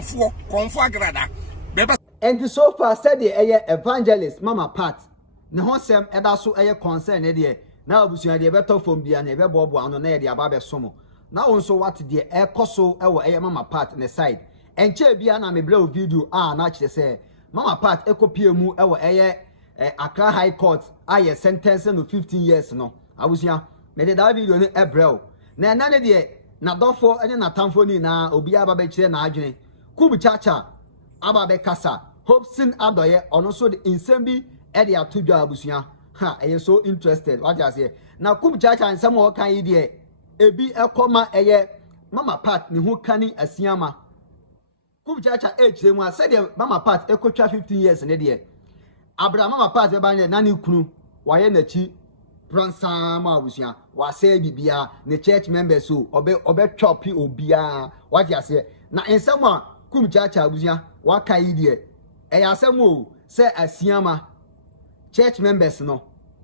Konfo Agrada. And so far said the evangelist Mama Pat. Ne ho sem eda so concern e de na abusua de beto fom bia na ebe bobo ano na e de ababe somo. Na wonso what de ekoso ewo Mama Pat ne side. Enche bia na me bla video na kire say Mama Pat ekopie mu ewo Accra High Court aye sentence no 15 years no. Abusua me de that video ne ebrel. Na ne de na dofo ene na tamfo ni na obi ababe kire na adwene. Kumchacha ababe kasa Hopeson Adorye ono so the insembi ede atudwa abusua ha so interested what you say na Kumchacha nsem wo kan yi de ebi ekoma Mama Pat ni hu kani Asiamah Kumchacha echire mu ase de Mama Pat ekotwa 15 years ne de abra Mama Pat be ba ne nani kunu waye nachi pransama abusua wa say bibia ne church members so obe ChOp obia what you say na nsem a Kumchacha abusua wa kan yi de asem o say Asiamah church members no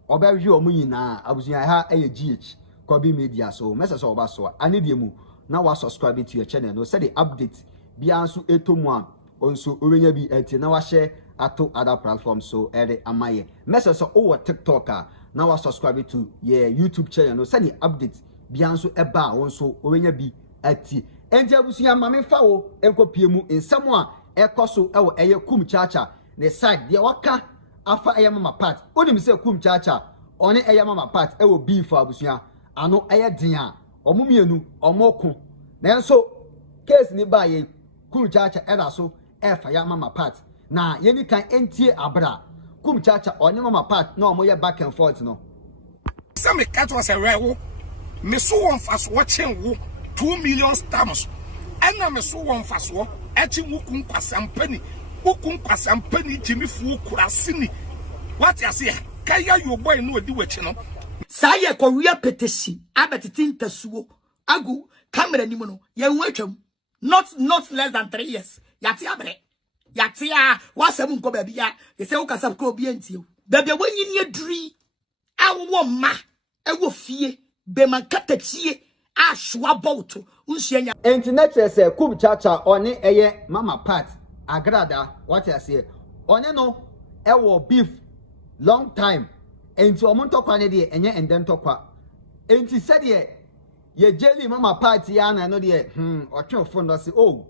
obehwe omu nyina abusua ha GH Kobi Media so message oba so anidie mu na wa subscribe to your channel no say the update bia nso etomu a onso owenya bi enti na wa share ato other platforms so ere amaye message so over TikTok na wa subscribe to your YouTube channel no say the update bia nso eba onso owenya bi ati enti abusua ma me fa wo enkopie mu ensem a ekoso ewo Kumchacha ne side de waka afa Mama Pat onim se Kumchacha one Mama Pat ewo beef abusua ano den a omumienu omoko nanso case ni ba ye Kumchacha era so efa Mama Pat na yeni kan entie abra Kumchacha onye Mama Pat na omo ye back and forth no Some cat was a rewo me so won fast watching wo 2 million stars and me so won fast wo echi wukun kwasampani Jimmy fu kurasini what you say kaya your boy no di wechi no saye korea petition abetitin tasuo agu camera ni mu no ye nwatwam not less than 3 years yati abre yati a wasem nko ba bia ye se ukasa ko obi antio da bia wanyi ni aduri awo ma ewo fie be man katachie a hwa bouto unsuanya internet say Kumchacha one Mama Pat Agrada what you say one no ewo beef long time enti omontokwa ne de enye endentokwa enti said ye jelly Mama Pat ya na no de otwefo no say oh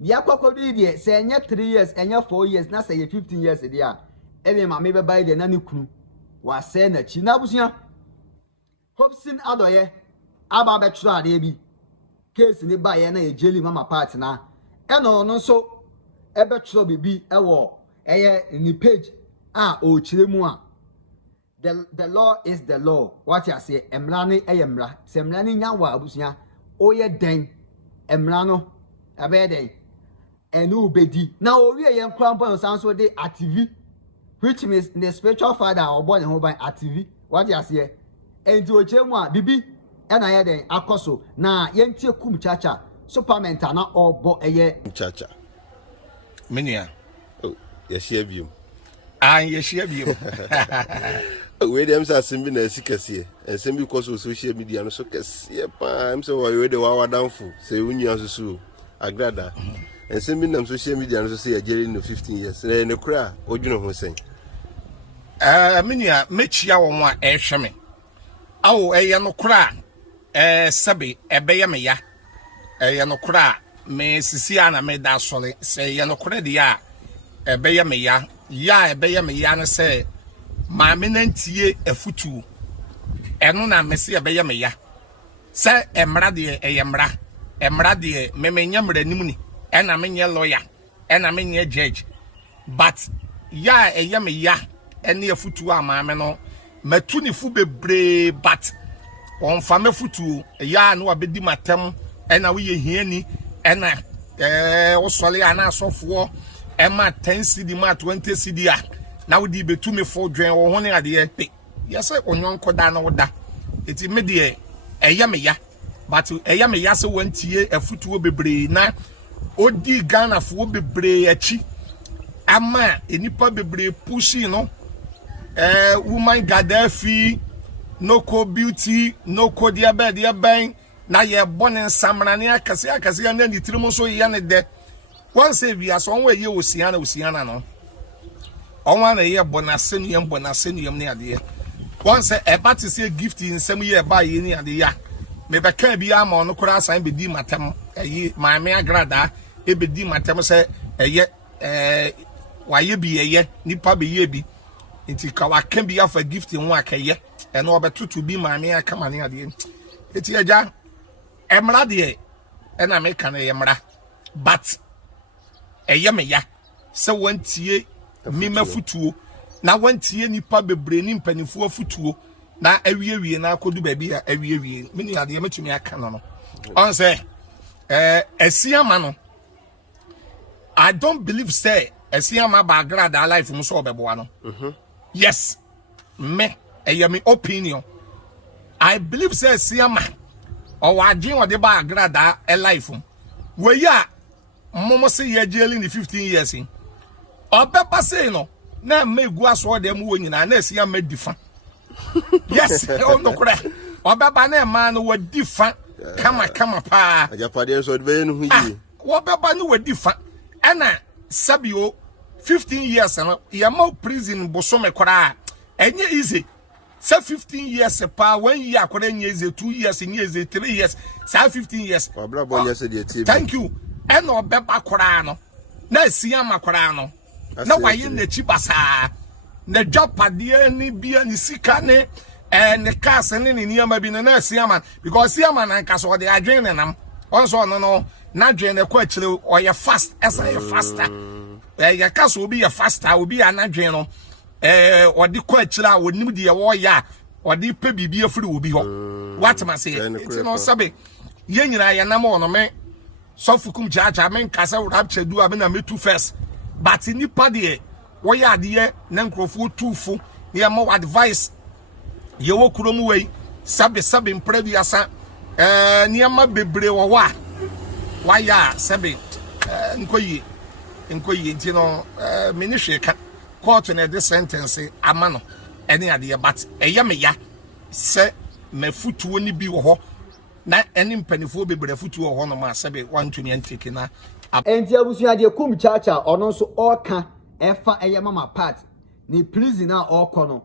the akwakodu de say enye 3 years enye 4 years na say 15 years de a ebe ma me be buy de na ne kunu wa say na chi na busia Hopeson Adorye aba be tro ade bi case ni ba ye na ye jelly Mama Pat na eno no so ebe tro bibi ewo ni page o chiremu a the law is the law what you say emra ni emra se emra ni nya wa abusia oye den emra no abe den enu bedi na ori ye nkrampo san so de atv which means the spiritual father obo ne ho ban atv what you say enti o chiremu a bibi na ye den akoso na ye ntie Kumchacha superment na obo Kumchacha Minia. Oh, yes, you have you. Yes, you have you. Where them are sending a sick as here, and send because of social media and so case. Yep, I'm so away the Wawa downfall. Say, when you are so Agrada, and sending them social media and so say a jail in 15 years. And a cry, or you know what I'm saying? Minia, make ya one air shaman. Oh, a no cry. Sabi, a bayamaya. A no cry. Me sisiana me da sole say ya no kredi ya ebeya me ya ebeya me ya no say ma me nantie afutu eno na me se ebeya me ya say emra de emra de me menya mranim ni ena me nye lawyer ena me nye judge but ya eya me ya ene afutu ama me no matu ni fu bebre but on fa me futu ya no abedi matem ena we ye hiani ena osole ana asofo ema 10 cd ma 20 cd a na we di betu me for dwen wo ho ne ade pe yese onyonko da na woda eti me de eya me ya but eya me ya se wantie afutuo bebre na odi Ghana fo bebre achi ama enipa bebre pushi no woman Gaddafi no co beauty no co dia ben na ye bonin samrani akase na ni tirimo so ye ne de one say we are somewhere you Oceana no. On one a year bonasenium near the one say a party say gift in some year by any of the year. Maybe can be arm on the cross and be dim matem a ye my mere grada, it be dim matem say a yet why ye be a ye, nipa be ye be. Inti kawa can be off a gift in one ye, and over to be my mere come near the end. It's a jan emra de and I make an emra, but a yameya so one tie mima futuo na one tie nipa bebre ni mpanifo futuo na awie na akodu baby a awie mini ade metumi aka no on say Asiamah no I don't believe say Asiamah Members-Agradaa life mu so obeboa no yes me my opinion I believe say Asiamah or wadin or the Members-Agradaa a life we ya momo say ye jailing the 15 years in Obepa say no na me gua so dem wo nyina na Asiamah difa yes oh no kra Obepa na man no difa kama pa ajapade so de no yi Obepa no difa ana sabio 15 years no ya ma prison bosome kra enye easy say 15 years pa 1 year akora enye easy 2 years enye easy 3 years say 15 years wabra bonya se de tie thank you ena Obepa kra no na Asiamah kra no na waye na chi basa na dwapade ni bia ni sika ne ne cars ne ni niama bi na Asiamah because Asiamah na nka so de adwen ne nam onso no na dwen ne kwa chire oye fast esa ye faster ya kaso obi ye faster obi anadwen no odi kwa chire a onim de ye wo ya odi pe bibia afiri obi ho what ma say it's no sabe ye nyina ya nam ono me sofu kumchacha men kasa rapture do abena me two first but nipa de wo ya de na nkrofo tufu ye mo advice ye wo kurom wei sabe mpreduasa niama bebre wo wa ya sabe nkoyi ntino minihwe ka court na the sentence amano ene ade but eye me ya se mafutuo ni bi wo ho na ene mpanifo bebre futuo ho no ma sabe 120 antike na enti Hopeson Adorye Kumchacha ono nso oka efa eye mama part ni prison na okono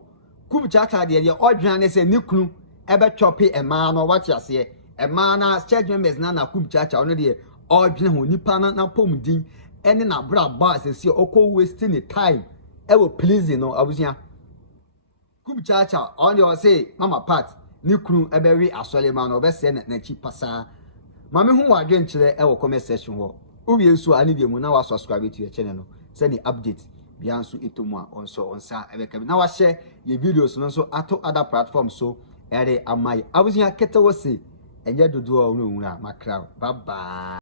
Kumchacha de odwan ne se ni kunu ebe chope ema no wati ase ema na church members na Kumchacha ono de odwan ho nipa na pomdin ene na bra ba se okọ wasting time ewo prison no Hopeson Kumchacha on your say mama part ni kunu ebe wi asole ma no be se na chi pasa mame hu wadwen kire ewo comment section ho ubi enso ani bi mu na wa subscribe to your channel no send the update bianso etomu a onso onsa ebeka na wa share your videos no so ato other platforms so ere amai Hopeson akete wo se enye dodo a onu nwura makra bye bye.